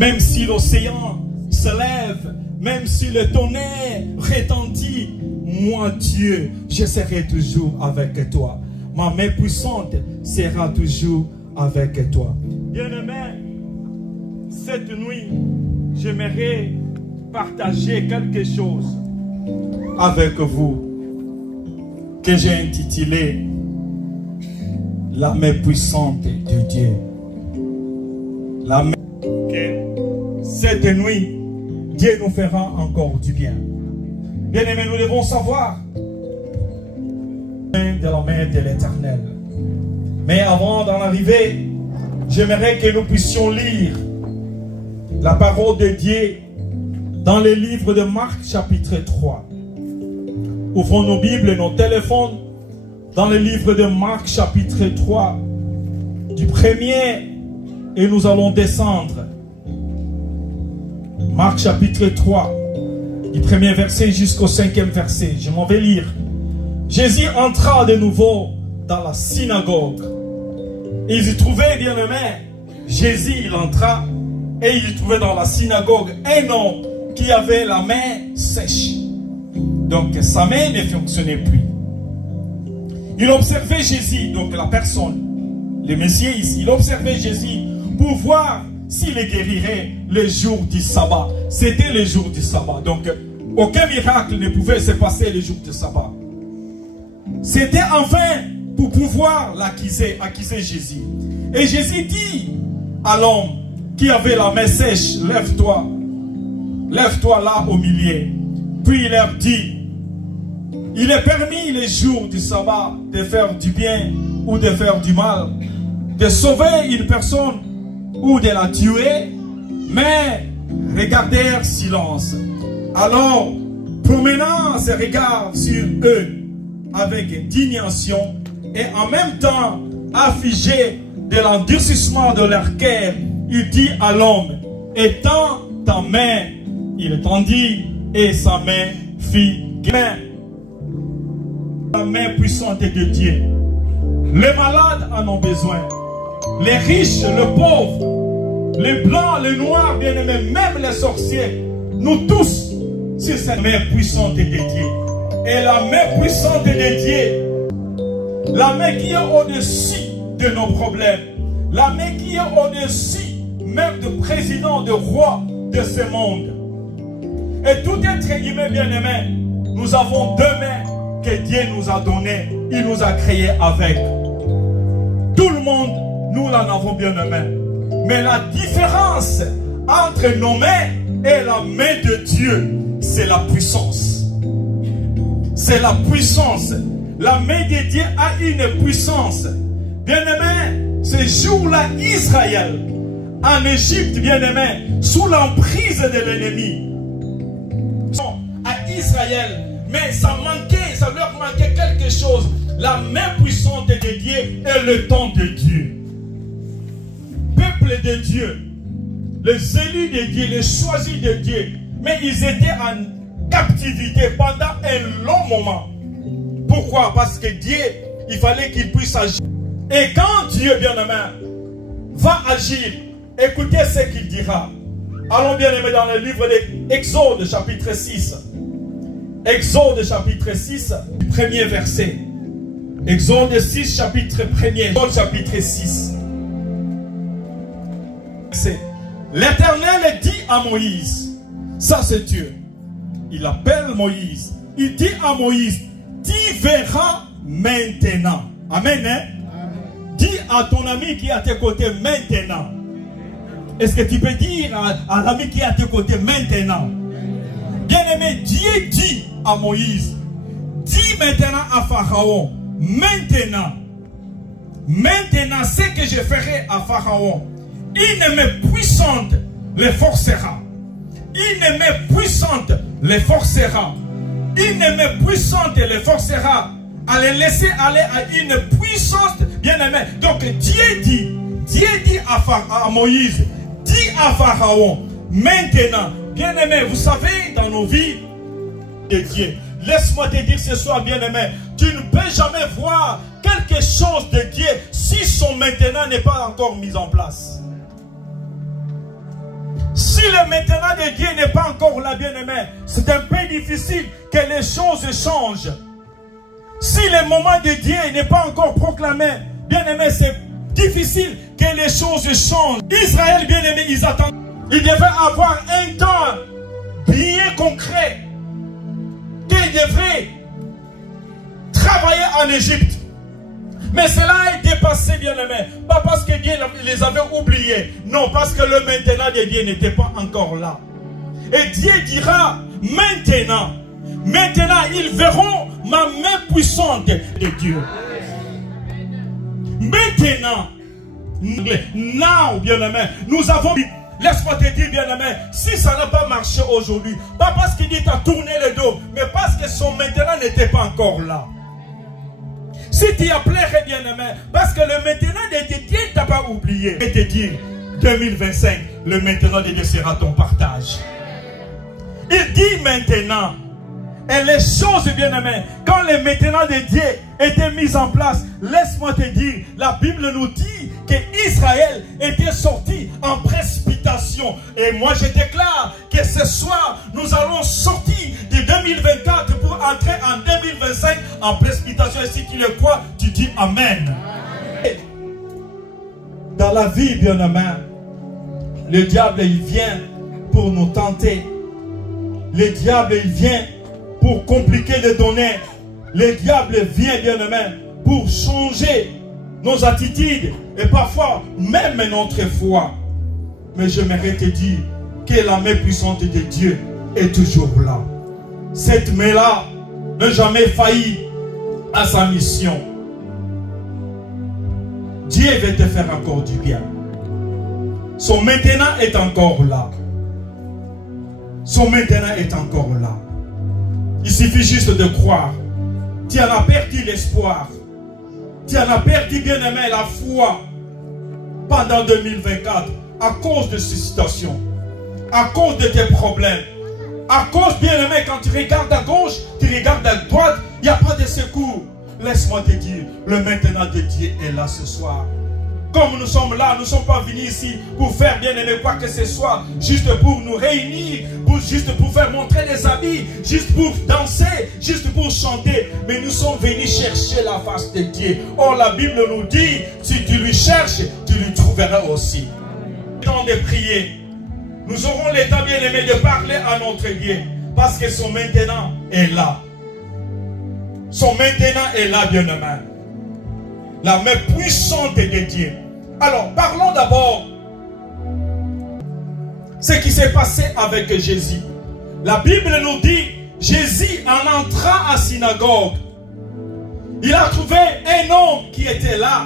Même si l'océan se lève, même si le tonnerre retentit, moi Dieu, je serai toujours avec toi. Ma main puissante sera toujours avec toi. Bien-aimé, cette nuit, j'aimerais partager quelque chose avec vous que j'ai intitulé La main puissante de Dieu. La main que cette nuit, Dieu nous fera encore du bien. Bien-aimés, nous devons savoir de la main de l'Éternel. Mais avant d'en arriver, j'aimerais que nous puissions lire la parole de Dieu dans le livre de Marc chapitre 3. Ouvrons nos Bibles et nos téléphones dans le livre de Marc chapitre 3 du premier et nous allons descendre. Marc chapitre 3 du premier verset jusqu'au 5e verset. Je m'en vais lire. Jésus entra de nouveau dans la synagogue. Il y trouvait, bien aimé, Jésus il entra et il trouvait dans la synagogue un homme qui avait la main sèche. Donc sa main ne fonctionnait plus. Il observait Jésus, donc la personne, le Messie ici, il observait Jésus pour voir s'il guérirait le jour du sabbat. C'était le jour du sabbat. Donc aucun miracle ne pouvait se passer le jour du sabbat. C'était enfin pour pouvoir accuser Jésus. Et Jésus dit à l'homme qui avait la main sèche, lève-toi là au milieu. Puis il leur dit, il est permis les jours du sabbat de faire du bien ou de faire du mal, de sauver une personne ou de la tuer, mais regardez silence. Alors, promenant ses regards sur eux avec indignation et en même temps affligé de l'endurcissement de leur cœur, il dit à l'homme, étends ta main. Il tendit et sa main fit guérir. La main puissante de Dieu. Les malades en ont besoin. Les riches, les pauvres, les blancs, les noirs, bien aimés, même les sorciers. Nous tous, c'est cette main puissante de Dieu. Et la main puissante de Dieu, la main qui est au-dessus de nos problèmes, la main qui est au-dessus même du président, du roi de ce monde. Et tout être humain, bien aimé, nous avons deux mains que Dieu nous a données, il nous a créés avec. Tout le monde, nous en avons bien aimé. Mais la différence entre nos mains et la main de Dieu, c'est la puissance. C'est la puissance. La main de Dieu a une puissance. Bien aimé, ce jour-là, Israël, en Égypte, bien aimé, sous l'emprise de l'ennemi, à Israël, mais ça leur manquait quelque chose. La main puissante de Dieu et le temps de Dieu. Peuple de Dieu, les élus de Dieu, les choisis de Dieu, mais ils étaient en captivité pendant un long moment. Pourquoi? Parce que Dieu, il fallait qu'il puisse agir. Et quand Dieu, bien-aimé, va agir, écoutez ce qu'il dira. Allons bien aimé dans le livre d'Exode chapitre 6. Exode chapitre 6, premier verset. Exode 6 chapitre 1er. Exode chapitre 6. L'Éternel dit à Moïse, ça c'est Dieu. Il appelle Moïse. Il dit à Moïse, tu verras maintenant. Amen. Hein? Amen. Dis à ton ami qui est à tes côtés maintenant. Est-ce que tu peux dire à l'ami qui est à tes côtés maintenant? Bien-aimé, Dieu dit à Moïse, dis maintenant à Pharaon, maintenant, ce que je ferai à Pharaon, une main puissante les forcera. Une main puissante les forcera. Une main puissante les forcera à les laisser aller à une puissance bien-aimé. Donc Dieu dit à Moïse, dis à Pharaon, maintenant, bien-aimé, vous savez, dans nos vies de Dieu, laisse-moi te dire ce soir, bien-aimé, tu ne peux jamais voir quelque chose de Dieu si son maintenant n'est pas encore mis en place. Si le maintenant de Dieu n'est pas encore là, bien-aimé, c'est un peu difficile que les choses changent. Si le moment de Dieu n'est pas encore proclamé, bien-aimé, c'est difficile que les choses changent. Israël, bien-aimé, ils attendent. Ils devaient avoir un temps bien concret qu'ils devraient travailler en Égypte. Mais cela a été passé, bien-aimé. Pas parce que Dieu les avait oubliés. Non, parce que le maintenant de Dieu n'était pas encore là. Et Dieu dira, maintenant, ils verront ma main puissante de Dieu. Maintenant, now, bien-aimé, nous avons... Laisse-moi te dire, bien-aimé, si ça n'a pas marché aujourd'hui, pas parce qu'il dit à tourner le dos, mais parce que son maintenant n'était pas encore là. Si tu as pleuré, bien-aimé, parce que le maintenant de Dieu ne t'a pas oublié. Je vais te dire, 2025, le maintenant de Dieu sera ton partage. Il dit maintenant. Et les choses, bien-aimés, quand le maintenant de Dieu était mis en place, laisse-moi te dire, la Bible nous dit que Israël était sorti en précipitation. Et moi je déclare que ce soir, nous allons sortir de 2024 pour entrer en 2025 en précipitation. Et si tu le crois, tu dis Amen. Dans la vie, bien-aimé, le diable, il vient pour nous tenter. Le diable, il vient pour compliquer les données. Le diable vient, bien-aimé, pour changer nos attitudes et parfois même notre foi. Mais j'aimerais te dire que la main puissante de Dieu est toujours là. Cette main-là n'a jamais failli à sa mission. Dieu veut te faire encore du bien. Son maintenant est encore là. Son maintenant est encore là. Il suffit juste de croire. Tu en as perdu l'espoir. Tu en as perdu, bien-aimé, la foi pendant 2024 à cause de ces situations, à cause de tes problèmes, à cause, bien-aimé, quand tu regardes à gauche, tu regardes à droite, il n'y a pas de secours. Laisse-moi te dire, le maintenant de Dieu est là ce soir. Comme nous sommes là, nous ne sommes pas venus ici pour faire, bien-aimé, quoi que ce soit, juste pour nous réunir, juste pour faire montrer des habits, juste pour danser, juste pour chanter. Mais nous sommes venus chercher la face de Dieu. Or, la Bible nous dit, si tu lui cherches, tu lui trouveras aussi. Temps de prier. Nous aurons le temps, bien-aimé, de parler à notre Dieu. Parce que son maintenant est là. Son maintenant est là, bien-aimé. La main puissante de Dieu. Alors, parlons d'abord ce qui s'est passé avec Jésus. La Bible nous dit, Jésus en entrant à la synagogue, il a trouvé un homme qui était là,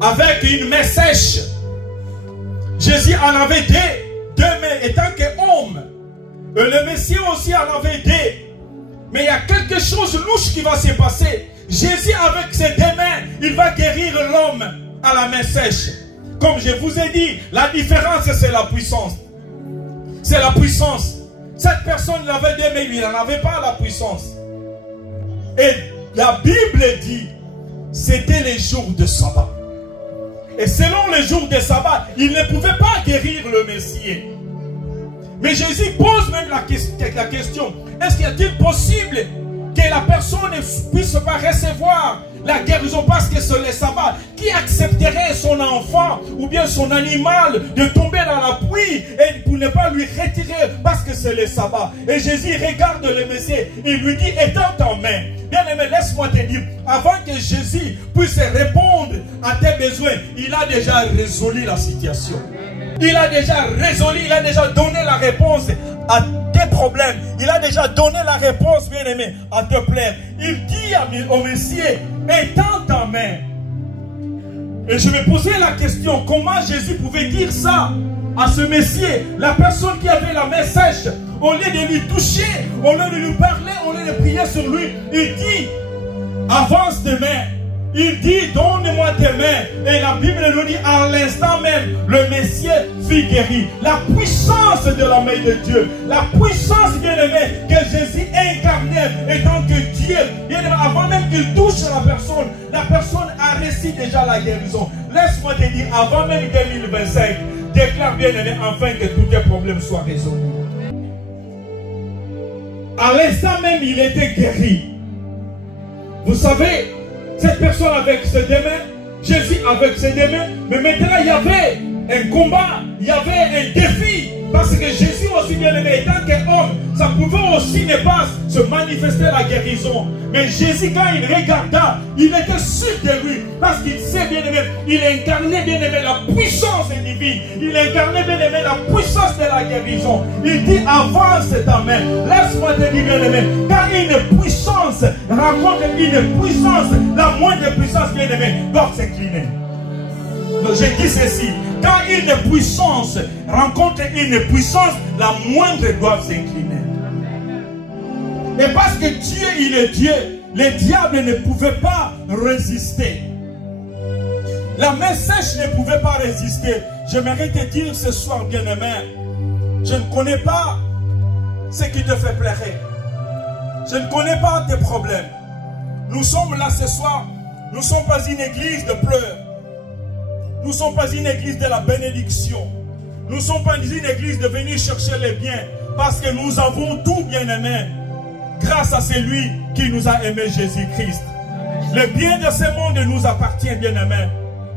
avec une main sèche. Jésus en avait deux mains, étant qu'homme. Et le Messie aussi en avait deux. Mais il y a quelque chose de louche qui va se passer. Jésus, avec ses deux mains, il va guérir l'homme à la main sèche. Comme je vous ai dit, la différence, c'est la puissance. C'est la puissance. Cette personne, il avait deux mains, lui, il n'en avait pas la puissance. Et la Bible dit, c'était les jours de sabbat. Et selon les jours de sabbat, il ne pouvait pas guérir le Messie. Mais Jésus pose même la question, est-ce qu'il est possible que la personne ne puisse pas recevoir la guérison parce que c'est le sabbat? Qui accepterait son enfant ou bien son animal de tomber dans la pluie et pour ne pas lui retirer parce que c'est le sabbat? Et Jésus regarde le Messie, il lui dit, étends ta main. Bien aimé, laisse-moi te dire, avant que Jésus puisse répondre à tes besoins, il a déjà résolu la situation. Il a déjà résolu, il a déjà donné la réponse à tes problèmes. Il a déjà donné la réponse, bien aimé, à te plaire. Il dit au Messie, étends ta main. Et je me posais la question, comment Jésus pouvait dire ça à ce Messie, la personne qui avait la main sèche? Au lieu de lui toucher, au lieu de lui parler, au lieu de prier sur lui, il dit, avance tes mains. Il dit, donne-moi tes mains. Et la Bible nous dit, à l'instant même, le Messie fut guéri. La puissance de la main de Dieu, la puissance, bien aimé, que Jésus incarnait, étant que Dieu, bien aimé, avant même qu'il touche la personne a reçu déjà la guérison. Laisse-moi te dire, avant même 2025, Déclare, bien-aimé, afin que tous tes problèmes soient résolus. À l'instant même, il était guéri. Vous savez, cette personne avec ses deux mains, Jésus avec ses deux mains, mais maintenant il y avait un combat, il y avait un défi. Parce que Jésus aussi, bien-aimé, étant qu'homme, ça pouvait aussi ne pas se manifester la guérison. Mais Jésus, quand il regarda, il était sûr de lui. Parce qu'il sait, bien-aimé, il incarnait, bien-aimé, la puissance divine. Il incarnait, bien-aimé, la puissance de la guérison. Il dit, avance ta main. Laisse-moi te dire, bien-aimé, quand une puissance rencontre une puissance, la moindre puissance, bien-aimé, doit s'incliner. Je dis ceci, quand une puissance rencontre une puissance, la moindre doit s'incliner. Et parce que Dieu, il est Dieu, le diable ne pouvait pas résister. La main sèche ne pouvait pas résister. J'aimerais te dire ce soir, bien-aimé, je ne connais pas ce qui te fait pleurer. Je ne connais pas tes problèmes. Nous sommes là ce soir, nous ne sommes pas une église de pleurs. Nous ne sommes pas une église de la bénédiction. Nous ne sommes pas une église de venir chercher les biens. Parce que nous avons tout, bien-aimé. Grâce à celui qui nous a aimé, Jésus-Christ. Le bien de ce monde nous appartient, bien-aimé.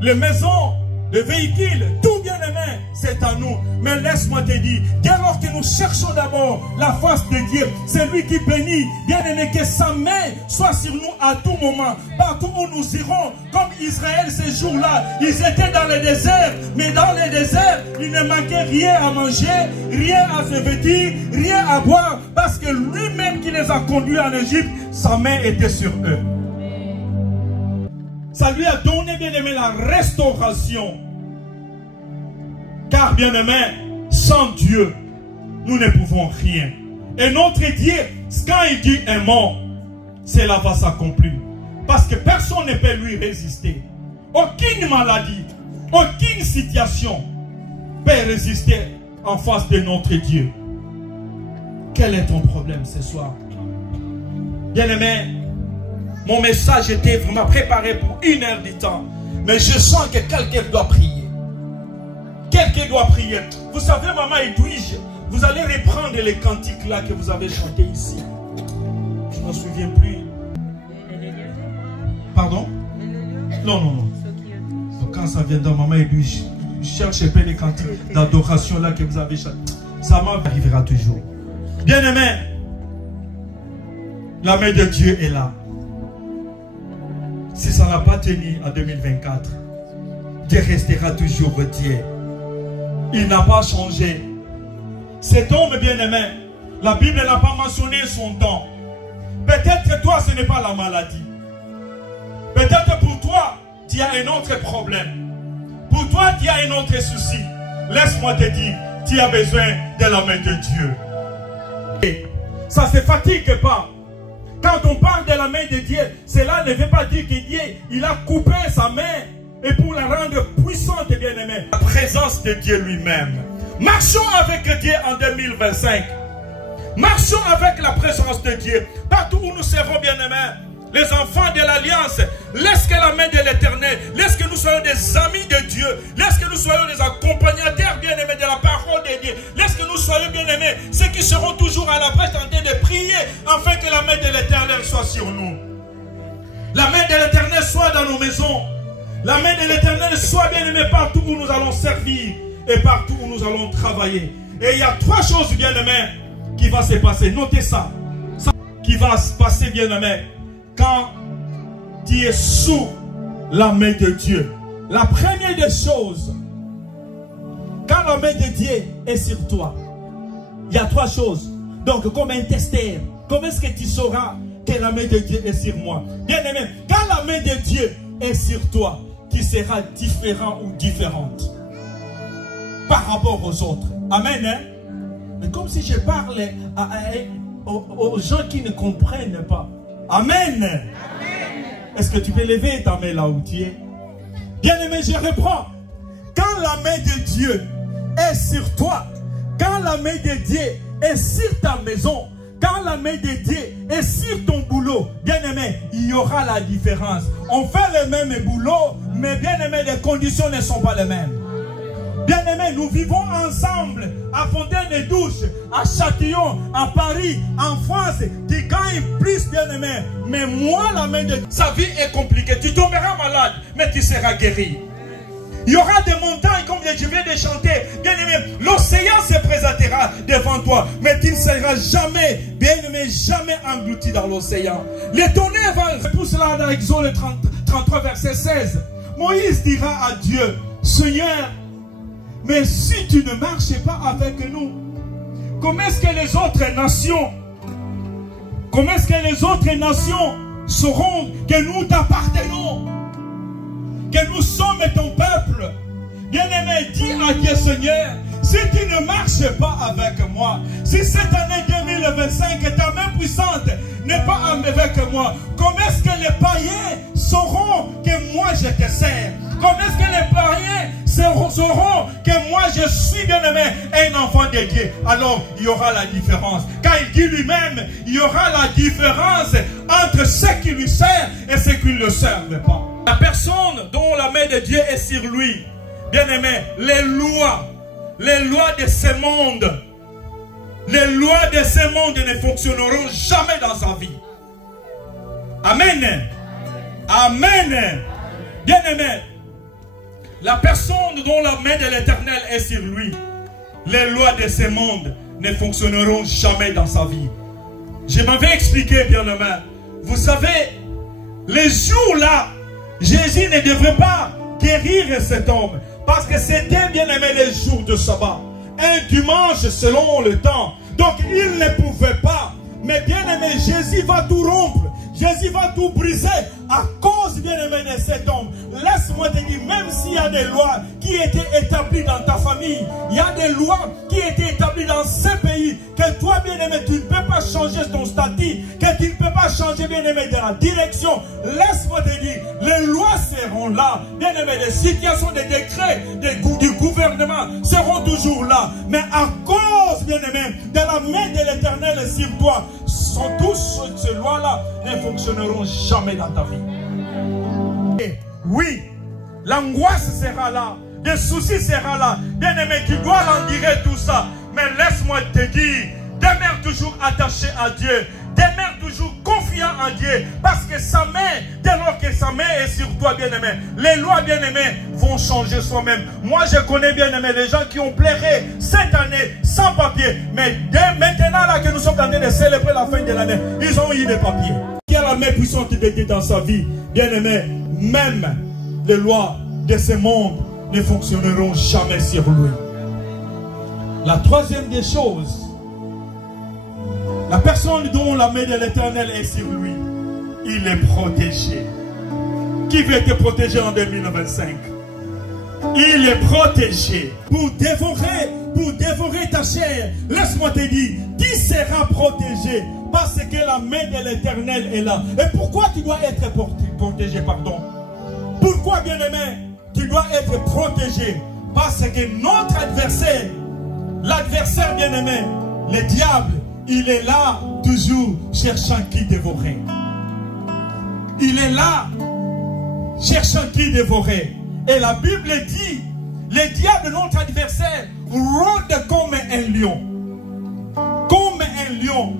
Les maisons, les véhicules, tout, bien-aimé, c'est à nous. Mais laisse-moi te dire, dès lors que nous cherchons d'abord la face de Dieu, c'est lui qui bénit, bien-aimé, que sa main soit sur nous à tout moment. Partout où nous irons, comme Israël ces jours-là, ils étaient dans le désert, mais dans le désert, il ne manquait rien à manger, rien à se vêtir, rien à boire, parce que lui-même qui les a conduits en Égypte, sa main était sur eux. Ça lui a donné, bien-aimé, la restauration. Car, bien-aimé, sans Dieu, nous ne pouvons rien. Et notre Dieu, quand il dit un mot, cela va s'accomplir. Parce que personne ne peut lui résister. Aucune maladie, aucune situation peut résister en face de notre Dieu. Quel est ton problème ce soir? Bien-aimé, mon message était vraiment préparé pour 1 heure du temps. Mais je sens que quelqu'un doit prier. Quelqu'un doit prier. Vous savez, maman Edwige, vous allez reprendre les cantiques là que vous avez chantés ici. Je ne m'en souviens plus. Pardon? Non, non, non. Donc quand ça vient dans maman Edwige, je cherche un peu les cantiques d'adoration là que vous avez chantés. Ça m'arrivera toujours. Bien-aimé, la main de Dieu est là. Si ça n'a pas tenu en 2024, Dieu restera toujours Dieu. Il n'a pas changé. Cet homme bien-aimé, la Bible n'a pas mentionné son temps. Peut-être toi, ce n'est pas la maladie. Peut-être pour toi, tu as un autre problème. Pour toi, tu as un autre souci. Laisse-moi te dire, tu as besoin de la main de Dieu. Et ça ne se fatigue pas. Quand on parle de la main de Dieu, cela ne veut pas dire que Dieu, il a coupé sa main et pour la rendre puissante et bien-aimée. La présence de Dieu lui-même. Marchons avec Dieu en 2025. Marchons avec la présence de Dieu. Partout où nous serons bien-aimés, les enfants de l'Alliance, laisse que la main de l'Éternel, laisse que nous soyons des amis de Dieu, laisse que nous soyons des accompagnateurs bien-aimés de la parole de Dieu, laisse que nous soyons bien-aimés, ceux qui seront toujours à la brèche en train de prier, afin que la main de l'Éternel soit sur nous. La main de l'Éternel soit dans nos maisons, la main de l'Éternel soit bien-aimée partout où nous allons servir et partout où nous allons travailler. Et il y a 3 choses bien-aimées qui vont se passer, notez ça, qui va se passer bien-aimé. Quand tu es sous la main de Dieu, la première des choses, quand la main de Dieu est sur toi, il y a 3 choses. Donc, comme un testeur, comment est-ce que tu sauras que la main de Dieu est sur moi? Bien aimé, quand la main de Dieu est sur toi, tu seras différent ou différente par rapport aux autres. Amen. Hein? Mais comme si je parlais aux gens qui ne comprennent pas. Amen. Amen. Est-ce que tu peux lever ta main là où tu es? Bien-aimé, je reprends. Quand la main de Dieu est sur toi, quand la main de Dieu est sur ta maison, quand la main de Dieu est sur ton boulot, bien-aimé, il y aura la différence. On fait le même boulot, mais bien-aimé, les conditions ne sont pas les mêmes. Bien-aimés, nous vivons ensemble à Fontaine-les-Douches, à Châtillon, à Paris, en France, qui gagne plus, bien-aimés. Mais moi, la main de Dieu, sa vie est compliquée. Tu tomberas malade, mais tu seras guéri. Il y aura des montagnes, comme je viens de chanter. Bien-aimé, l'océan se présentera devant toi, mais tu ne seras jamais, bien-aimé, jamais englouti dans l'océan. Les tonnerres vont repousser là dans Exode 33, verset 16. Moïse dira à Dieu, Seigneur, mais si tu ne marches pas avec nous, comment est-ce que les autres nations sauront que nous t'appartenons, que nous sommes ton peuple? Bien-aimé, dis à Dieu, Seigneur, si tu ne marches pas avec moi, si cette année 2025, ta main puissante n'est pas avec moi, comment est-ce que les païens sauront que moi je te sers? Comment est-ce que les païens sauront que moi je suis, bien-aimé, un enfant de Dieu? Alors il y aura la différence. Car il dit lui-même, il y aura la différence entre ceux qui lui servent et ceux qui ne le servent pas. La personne dont la main de Dieu est sur lui, bien-aimé, les lois de ce monde, ne fonctionneront jamais dans sa vie. Amen. Amen. Bien-aimé, la personne dont la main de l'Éternel est sur lui, les lois de ce monde ne fonctionneront jamais dans sa vie. Je m'avais expliqué, bien-aimé. Vous savez, les jours-là, Jésus ne devrait pas guérir cet homme, parce que c'était, bien-aimé, les jours de sabbat. Un dimanche selon le temps. Donc il ne pouvait pas. Mais bien-aimé, Jésus va tout rompre. Jésus va tout briser à cause, bien-aimé, de cet homme. Laisse-moi te dire, même s'il y a des lois qui étaient établies dans ta famille, il y a des lois qui étaient établies dans ce pays, que toi, bien-aimé, tu ne peux pas changer ton statut, que tu ne peux pas changer, bien-aimé, de la direction. Laisse-moi te dire, les lois seront là. Bien-aimé, les situations, des décrets du gouvernement seront toujours là. Mais à cause, bien-aimé, de la main de l'Éternel sur toi, tous ces lois-là ne fonctionneront jamais dans ta vie. Et oui, l'angoisse sera là, les soucis seront là. Bien-aimé, tu dois l'endurer tout ça. Mais laisse-moi te dire, demeure toujours attaché à Dieu. Demeure toujours confiant en Dieu. Parce que sa main, dès lors que sa main est sur toi, bien-aimé, les lois, bien-aimé, vont changer soi-même. Moi, je connais, bien-aimé, les gens qui ont pleuré cette année sans papier. Mais dès maintenant, là, que nous sommes en train de célébrer la fin de l'année, ils ont eu des papiers. Qui a la main puissante de Dieu dans sa vie, bien-aimé, même les lois de ce monde ne fonctionneront jamais sur lui. La troisième des choses, la personne dont la main de l'Éternel est sur lui, il est protégé. Qui veut te protéger en 2025? Il est protégé. Pour dévorer ta chair, laisse-moi te dire, qui sera protégé? Parce que la main de l'Éternel est là. Et pourquoi tu dois être protégé, pardon? Pourquoi, bien-aimé, tu dois être protégé? Parce que notre adversaire, l'adversaire, bien-aimé, le diable, il est là, toujours cherchant qui dévorer. Il est là, cherchant qui dévorer. Et la Bible dit, le diable, notre adversaire, rôde comme un lion. Comme un lion.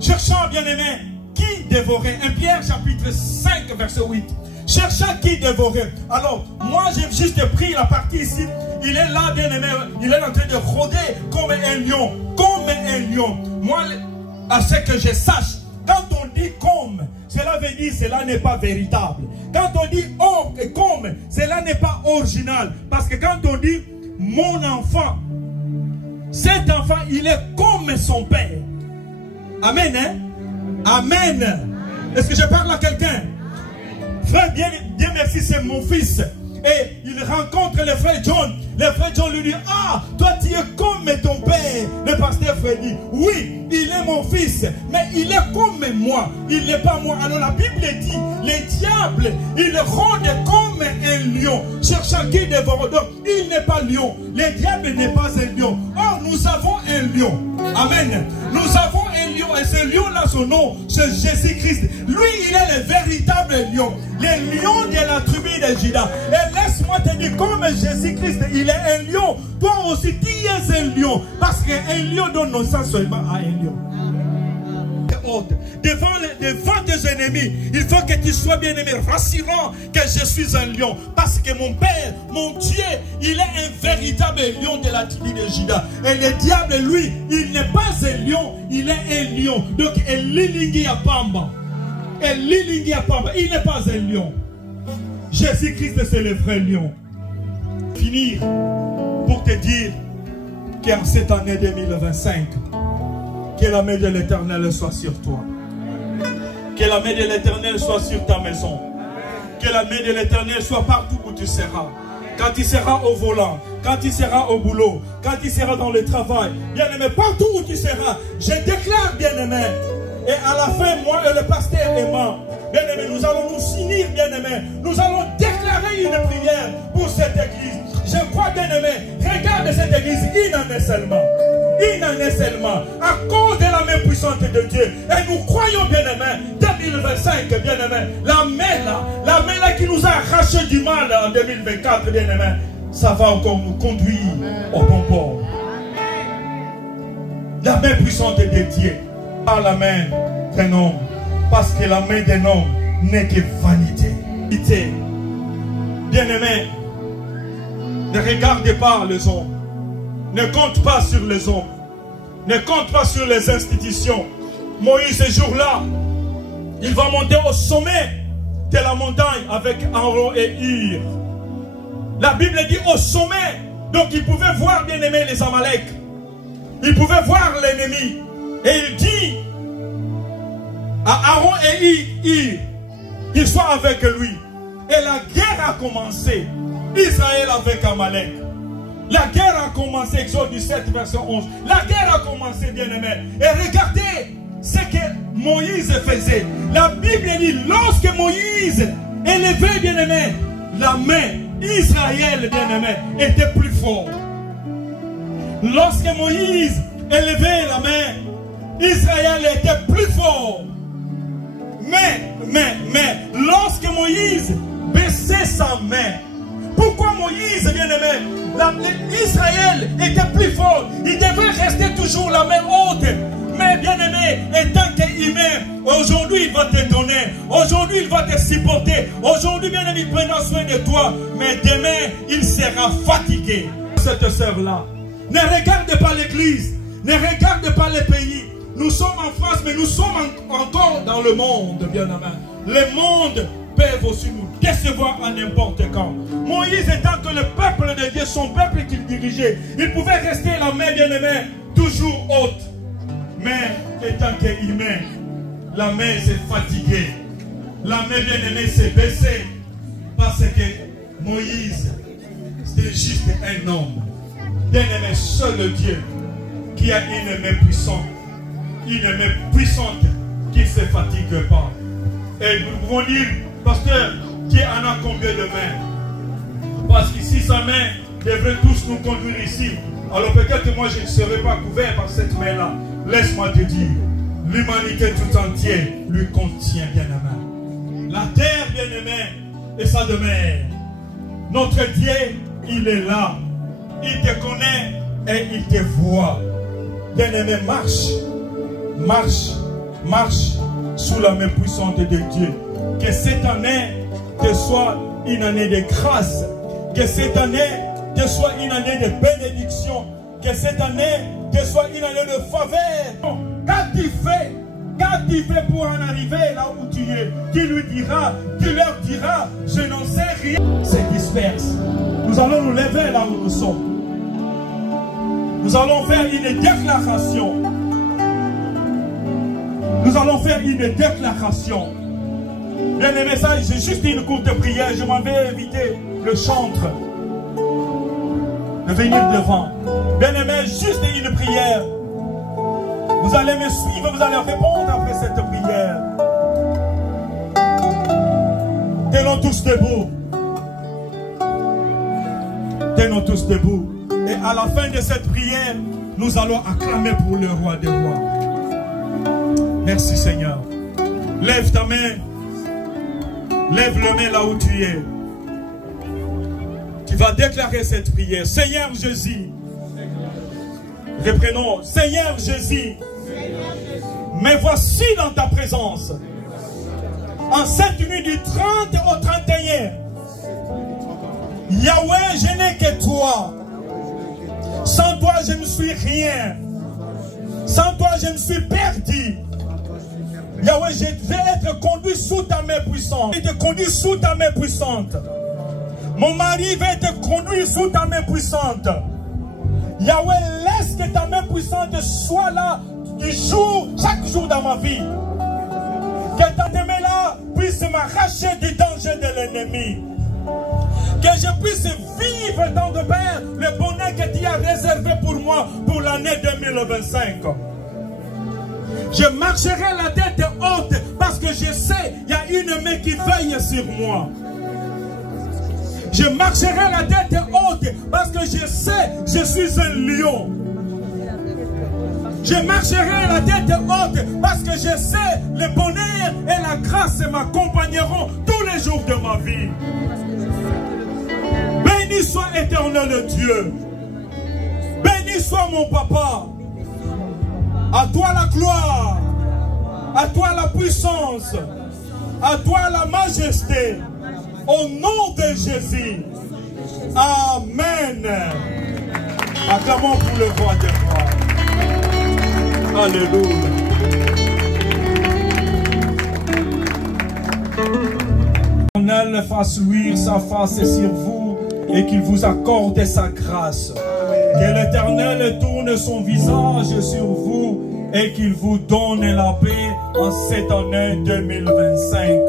Cherchant, bien-aimé, qui dévorer. 1 Pierre chapitre 5, verset 8. Cherchant qui dévorer. Alors, moi, j'ai juste pris la partie ici. Il est là, bien-aimé. Il est en train de rôder comme un lion. Comme un lion. Moi, à ce que je sache, quand on dit comme, cela veut dire cela n'est pas véritable. Quand on dit oh et comme, cela n'est pas original. Parce que quand on dit mon enfant, cet enfant, il est comme son père. Amen, hein? Amen. Est-ce que je parle à quelqu'un? Frère, Dieu merci, c'est mon fils. Et il rencontre le frère John. Le frère John lui dit, ah, toi tu es comme ton père. Le pasteur frère dit, oui, il est mon fils, mais il est comme moi. Il n'est pas moi. Alors la Bible dit, le diable, il rôde comme un lion, cherchant qui dévore. Donc, il n'est pas lion. Le diable n'est pas un lion. Or, nous avons un lion. Amen. Nous avons un lion. Et ce lion-là, son nom, c'est Jésus-Christ. Lui, il est le véritable lion. Le lion de la tribu de Juda. Et laisse laisse-moi te dire, comme Jésus-Christ, il est un lion, toi aussi tu es un lion. Parce qu'un lion donne naissance seulement à un lion. Devant tes ennemis, il faut que tu sois bien aimé, rassurant que je suis un lion. Parce que mon Père, mon Dieu, il est un véritable lion de la tribu de Juda. Et le diable, lui, il n'est pas un lion, il est un lion. Donc, il n'est pas un lion. Jésus-Christ, c'est le vrai lion. Finir pour te dire qu'en cette année 2025, que la main de l'Éternel soit sur toi. Que la main de l'Éternel soit sur ta maison. Que la main de l'Éternel soit partout où tu seras. Quand tu seras au volant, quand tu seras au boulot, quand tu seras dans le travail, bien-aimé, partout où tu seras, je déclare, bien-aimé. Et à la fin, moi et le pasteur aimant, bien-aimé, nous allons nous unir, bien-aimé. Nous allons déclarer une prière pour cette église. Je crois, bien-aimé, regarde cette église, il en est seulement. Il en est seulement à cause de la main puissante de Dieu. Et nous croyons, bien-aimé, 2025, bien-aimé, la main là qui nous a arraché du mal en 2024, bien-aimé, ça va encore nous conduire au bon port. La main puissante de Dieu, pas la main d'un homme, parce que la main d'un homme n'est que vanité. Bien-aimé, ne regardez pas les hommes. Ne compte pas sur les hommes. Ne compte pas sur les institutions. Moïse, ce jour-là, il va monter au sommet de la montagne avec Aaron et Hur. La Bible dit au sommet. Donc il pouvait voir, bien aimé, les Amaleks. Il pouvait voir l'ennemi. Et il dit à Aaron et Hur qu'ils soient avec lui. Et la guerre a commencé. Israël avec Amalek. La guerre a commencé, Exode 17, verset 11. La guerre a commencé, bien-aimé. Et regardez ce que Moïse faisait. La Bible dit, lorsque Moïse élevait, bien-aimé, la main, Israël, bien-aimé, était plus fort. Lorsque Moïse élevait la main, Israël était plus fort. Mais, lorsque Moïse baissait sa main, pourquoi Moïse, bien-aimé, Israël était plus fort. Il devait rester toujours la main haute. Mais bien-aimé, étant qu'humain, aujourd'hui il va te donner. Aujourd'hui il va te supporter. Aujourd'hui, bien-aimé, il prendra soin de toi. Mais demain, il sera fatigué. Cette sœur-là, ne regarde pas l'église. Ne regarde pas les pays. Nous sommes en France, mais nous sommes encore dans le monde, bien-aimé. Le monde peuvent aussi nous décevoir à n'importe quand. Moïse étant que le peuple de Dieu, son peuple qu'il dirigeait, il pouvait rester la main bien-aimée toujours haute. Mais étant qu'humain, la main s'est fatiguée. La main bien-aimée s'est baissée. Parce que Moïse, c'était juste un homme. Bien-aimé, seul Dieu qui a une main puissante. Une main puissante qui ne se fatigue pas. Et nous pouvons dire, pasteur, Dieu en a combien de mains? Parce qu'ici, sa main devrait tous nous conduire ici. Alors peut-être que moi, je ne serai pas couvert par cette main-là. Laisse-moi te dire, l'humanité tout entière lui contient, bien-aimé. La terre, bien-aimé, et sa demeure. Notre Dieu, il est là. Il te connaît et il te voit. Bien-aimé, marche. Marche. Marche sous la main puissante de Dieu. Que cette année te soit une année de grâce. Que cette année te soit une année de bénédiction. Que cette année te soit une année de faveur. Qu'as-tu fait pour en arriver là où tu es? Tu lui diras, tu leur diras, je n'en sais rien. C'est disperse. Nous allons nous lever là où nous sommes. Nous allons faire une déclaration. Nous allons faire une déclaration. Bien aimé, ça, j'ai juste une courte prière. Je m'en vais inviter le chantre de venir devant. Bien aimé, juste une prière. Vous allez me suivre, vous allez répondre après cette prière. Tenons tous debout. Tenons tous debout. Et à la fin de cette prière, nous allons acclamer pour le roi des rois. Merci Seigneur. Lève ta main. Lève le main là où tu es. Tu vas déclarer cette prière. Seigneur Jésus. Reprenons. Seigneur Jésus. Me voici dans ta présence. En cette nuit du 30 au 31. Yahweh, je n'ai que toi. Sans toi, je ne suis rien. Sans toi, je me suis perdu. Yahweh, je vais être conduit sous ta main puissante. Je vais être conduit sous ta main puissante. Mon mari va être conduit sous ta main puissante. Yahweh, laisse que ta main puissante soit là du jour, chaque jour dans ma vie. Que ta main là puisse m'arracher du danger de l'ennemi. Que je puisse vivre dans de Père le bonheur que tu as réservé pour moi pour l'année 2025. Je marcherai la tête haute parce que je sais il y a une main qui veille sur moi. Je marcherai la tête haute parce que je sais je suis un lion. Je marcherai la tête haute parce que je sais le bonheur et la grâce m'accompagneront tous les jours de ma vie. Béni soit éternel Dieu. Béni soit mon papa. À toi la gloire. À toi la puissance. À toi la majesté. Au nom de Jésus. Amen. Acclamons pour le roi des rois. Alléluia. L'Éternel fasse luire sa face sur vous et qu'il vous accorde sa grâce. Que l'Éternel tourne son visage sur vous et qu'il vous donne la paix en cette année 2025.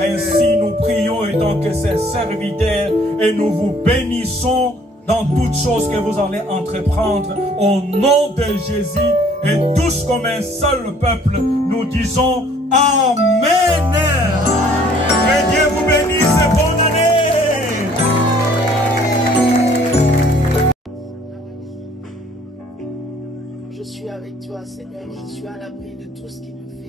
Ainsi nous prions étant que ses serviteurs et nous vous bénissons dans toutes choses que vous allez entreprendre au nom de Jésus. Et tous comme un seul peuple, nous disons Amen. Que Dieu vous bénisse. Bonne année. Je suis avec toi, Seigneur. Je suis à l'abri de tout ce qui me fait